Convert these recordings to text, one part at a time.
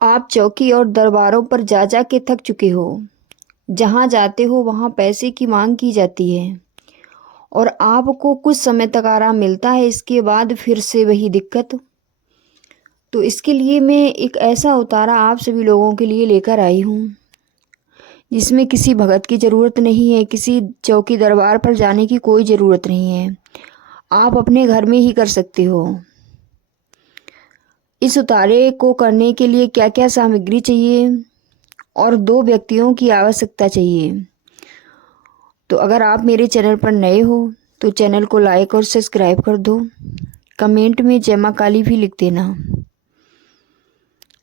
आप चौकी और दरबारों पर जा जा के थक चुके हो। जहाँ जाते हो वहाँ पैसे की मांग की जाती है और आपको कुछ समय तक आराम मिलता है, इसके बाद फिर से वही दिक्कत। तो इसके लिए मैं एक ऐसा उतारा आप सभी लोगों के लिए लेकर आई हूँ, जिसमें किसी भगत की ज़रूरत नहीं है, किसी चौकी दरबार पर जाने की कोई ज़रूरत नहीं है। आप अपने घर में ही कर सकते हो। इस उतारे को करने के लिए क्या क्या सामग्री चाहिए और 2 व्यक्तियों की आवश्यकता चाहिए। तो अगर आप मेरे चैनल पर नए हो तो चैनल को लाइक और सब्सक्राइब कर दो। कमेंट में जय मां काली भी लिख देना।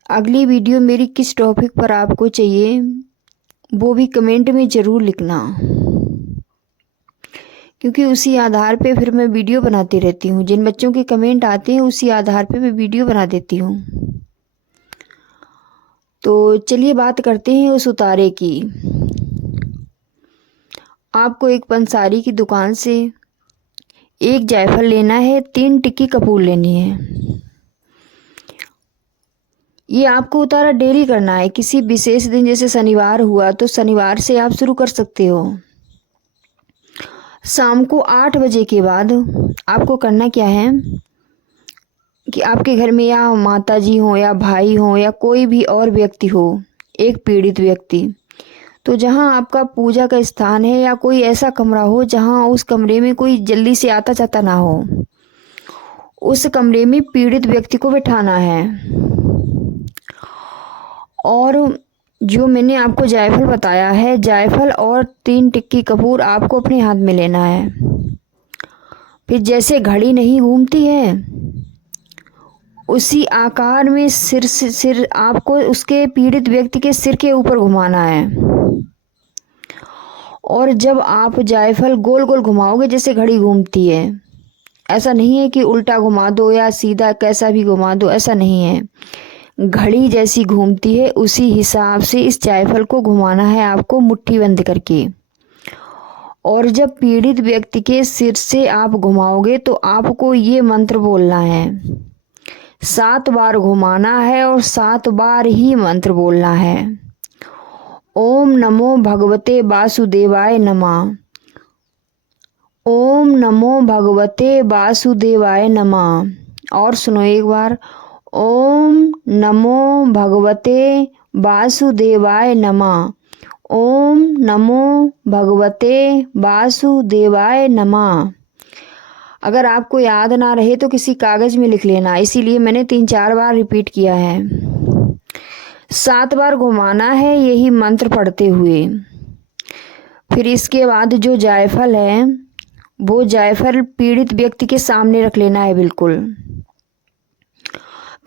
अगली वीडियो मेरी किस टॉपिक पर आपको चाहिए वो भी कमेंट में ज़रूर लिखना, क्योंकि उसी आधार पे फिर मैं वीडियो बनाती रहती हूँ। जिन बच्चों के कमेंट आते हैं उसी आधार पे मैं वीडियो बना देती हूँ। तो चलिए बात करते हैं उस उतारे की। आपको एक पंसारी की दुकान से एक जायफल लेना है, 3 टिक्की कपूर लेनी है। ये आपको उतारा डेली करना है। किसी विशेष दिन जैसे शनिवार हुआ तो शनिवार से आप शुरू कर सकते हो। शाम को 8 बजे के बाद आपको करना क्या है कि आपके घर में या माता जी हो या भाई हो या कोई भी और व्यक्ति हो, एक पीड़ित व्यक्ति, तो जहाँ आपका पूजा का स्थान है या कोई ऐसा कमरा हो जहाँ उस कमरे में कोई जल्दी से आता जाता ना हो, उस कमरे में पीड़ित व्यक्ति को बिठाना है। और जो मैंने आपको जायफल बताया है, जायफल और 3 टिक्की कपूर आपको अपने हाथ में लेना है। फिर जैसे घड़ी नहीं घूमती है उसी आकार में सिर आपको उसके पीड़ित व्यक्ति के सिर के ऊपर घुमाना है। और जब आप जायफल गोल गोल घुमाओगे जैसे घड़ी घूमती है, ऐसा नहीं है कि उल्टा घुमा दो या सीधा कैसा भी घुमा दो, ऐसा नहीं है। घड़ी जैसी घूमती है उसी हिसाब से इस जायफल को घुमाना है आपको, मुट्ठी बंद करके। और जब पीड़ित व्यक्ति के सिर से आप घुमाओगे तो आपको ये मंत्र बोलना है। 7 बार घुमाना है और 7 बार ही मंत्र बोलना है। ओम नमो भगवते वासुदेवाय नमः। ओम नमो भगवते वासुदेवाय नमः। और सुनो एक बार, ओम नमो भगवते वासुदेवाय नमः। ओम नमो भगवते वासुदेवाय नमः। अगर आपको याद ना रहे तो किसी कागज़ में लिख लेना, इसीलिए मैंने 3-4 बार रिपीट किया है। 7 बार घुमाना है यही मंत्र पढ़ते हुए। फिर इसके बाद जो जायफल है वो जायफल पीड़ित व्यक्ति के सामने रख लेना है। बिल्कुल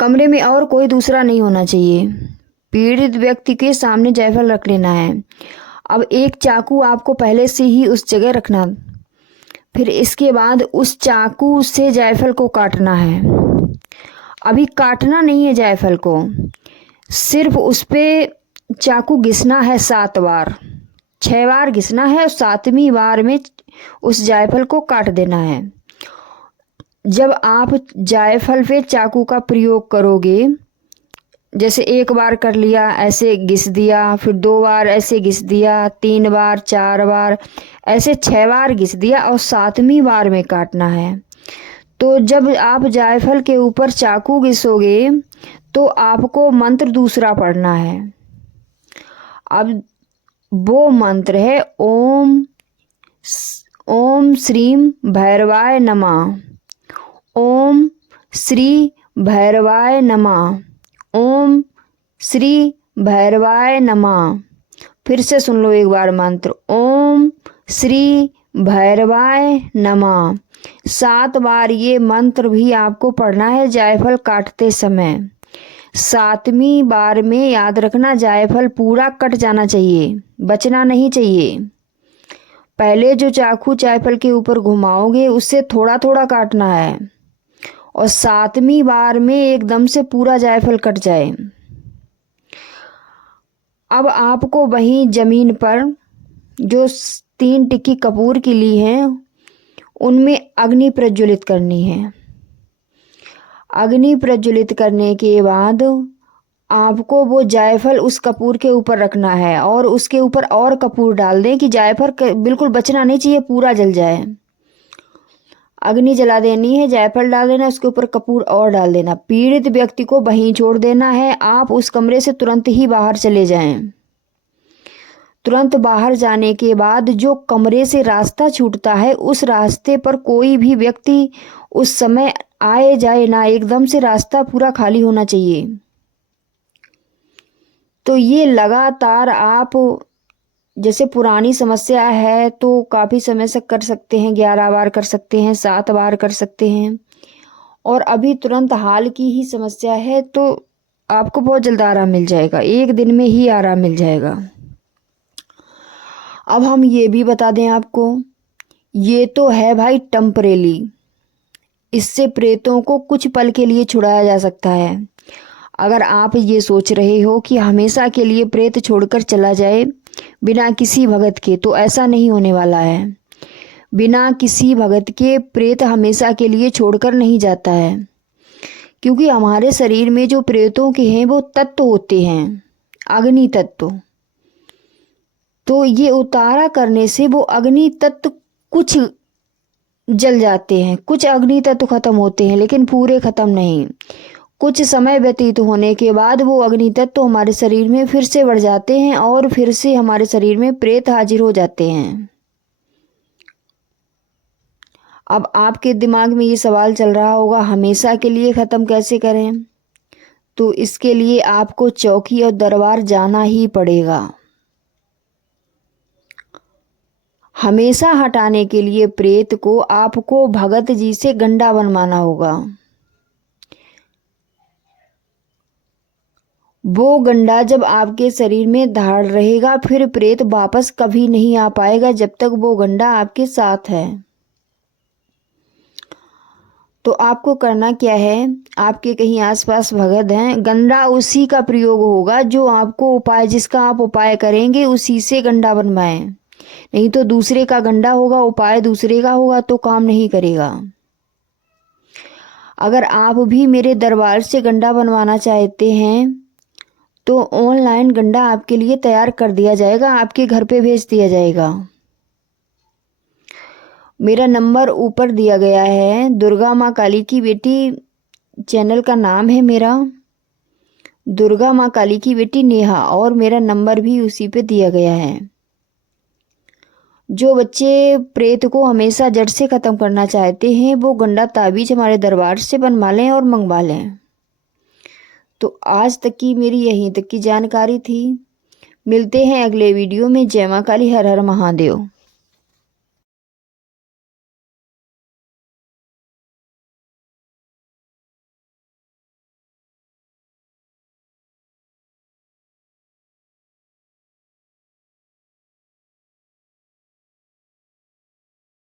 कमरे में और कोई दूसरा नहीं होना चाहिए, पीड़ित व्यक्ति के सामने जायफल रख लेना है। अब एक चाकू आपको पहले से ही उस जगह रखना। फिर इसके बाद उस चाकू से जायफल को काटना है। अभी काटना नहीं है जायफल को, सिर्फ उस पे चाकू घिसना है 7 बार। 6 बार घिसना है और 7वीं बार में उस जायफल को काट देना है। जब आप जायफल पे चाकू का प्रयोग करोगे, जैसे 1 बार कर लिया ऐसे घिस दिया, फिर 2 बार ऐसे घिस दिया, 3 बार, 4 बार, ऐसे 6 बार घिस दिया और 7वीं बार में काटना है। तो जब आप जायफल के ऊपर चाकू घिसोगे तो आपको मंत्र दूसरा पढ़ना है। अब वो मंत्र है ओम श्रीम भैरवाय नमः। ओम श्री भैरवाय नमः। ओम श्री भैरवाय नमः। फिर से सुन लो एक बार मंत्र, ओम श्री भैरवाय नमः। 7 बार ये मंत्र भी आपको पढ़ना है जायफल काटते समय। 7वीं बार में याद रखना जायफल पूरा कट जाना चाहिए, बचना नहीं चाहिए। पहले जो चाकू जायफल के ऊपर घुमाओगे उससे थोड़ा थोड़ा काटना है और 7वीं बार में एकदम से पूरा जायफल कट जाए। अब आपको वहीं जमीन पर जो 3 टिक्की कपूर की ली है उनमें अग्नि प्रज्वलित करनी है। अग्नि प्रज्वलित करने के बाद आपको वो जायफल उस कपूर के ऊपर रखना है और उसके ऊपर और कपूर डाल दें कि जायफल बिल्कुल बचना नहीं चाहिए, पूरा जल जाए। अग्नि जला देनी है, जायफल डाल देना, उसके ऊपर कपूर और डाल देना। पीड़ित व्यक्ति को वहीं छोड़ देना है। आप उस कमरे से तुरंत ही बाहर चले जाएं। तुरंत बाहर जाने के बाद जो कमरे से रास्ता छूटता है, उस रास्ते पर कोई भी व्यक्ति उस समय आए जाए ना, एकदम से रास्ता पूरा खाली होना चाहिए। तो ये लगातार आप, जैसे पुरानी समस्या है तो काफ़ी समय से कर सकते हैं, 11 बार कर सकते हैं, 7 बार कर सकते हैं। और अभी तुरंत हाल की ही समस्या है तो आपको बहुत जल्द आराम मिल जाएगा, 1 दिन में ही आराम मिल जाएगा। अब हम ये भी बता दें आपको, ये तो है भाई टेम्परेरी, इससे प्रेतों को कुछ पल के लिए छुड़ाया जा सकता है। अगर आप ये सोच रहे हो कि हमेशा के लिए प्रेत छोड़कर चला जाए बिना किसी भगत के, तो ऐसा नहीं होने वाला है। बिना किसी भगत के प्रेत हमेशा के लिए छोड़कर नहीं जाता है, क्योंकि हमारे शरीर में जो प्रेतों के हैं वो तत्व होते हैं, अग्नि तत्व। तो ये उतारा करने से वो अग्नि तत्व कुछ जल जाते हैं, कुछ अग्नि तत्व खत्म होते हैं, लेकिन पूरे खत्म नहीं। कुछ समय व्यतीत होने के बाद वो अग्नि तत्व हमारे शरीर में फिर से बढ़ जाते हैं और फिर से हमारे शरीर में प्रेत हाजिर हो जाते हैं। अब आपके दिमाग में ये सवाल चल रहा होगा, हमेशा के लिए ख़त्म कैसे करें? तो इसके लिए आपको चौकी और दरबार जाना ही पड़ेगा। हमेशा हटाने के लिए प्रेत को आपको भगत जी से गंडा बनवाना होगा। वो गंडा जब आपके शरीर में धार रहेगा, फिर प्रेत वापस कभी नहीं आ पाएगा जब तक वो गंडा आपके साथ है। तो आपको करना क्या है, आपके कहीं आसपास भगत हैं, गंडा उसी का प्रयोग होगा जो आपको उपाय, जिसका आप उपाय करेंगे उसी से गंडा बनवाएं। नहीं तो दूसरे का गंडा होगा, उपाय दूसरे का होगा तो काम नहीं करेगा। अगर आप भी मेरे दरबार से गंडा बनवाना चाहते हैं तो ऑनलाइन गंडा आपके लिए तैयार कर दिया जाएगा, आपके घर पे भेज दिया जाएगा। मेरा नंबर ऊपर दिया गया है, दुर्गा माँ काली की बेटी चैनल का नाम है मेरा, दुर्गा माँ काली की बेटी नेहा, और मेरा नंबर भी उसी पे दिया गया है। जो बच्चे प्रेत को हमेशा जड़ से ख़त्म करना चाहते हैं वो गंडा ताबीज हमारे दरबार से बनवा लें और मंगवा लें। तो आज तक की मेरी यहीं तक की जानकारी थी। मिलते हैं अगले वीडियो में। जय माँ काली, हर हर महादेव।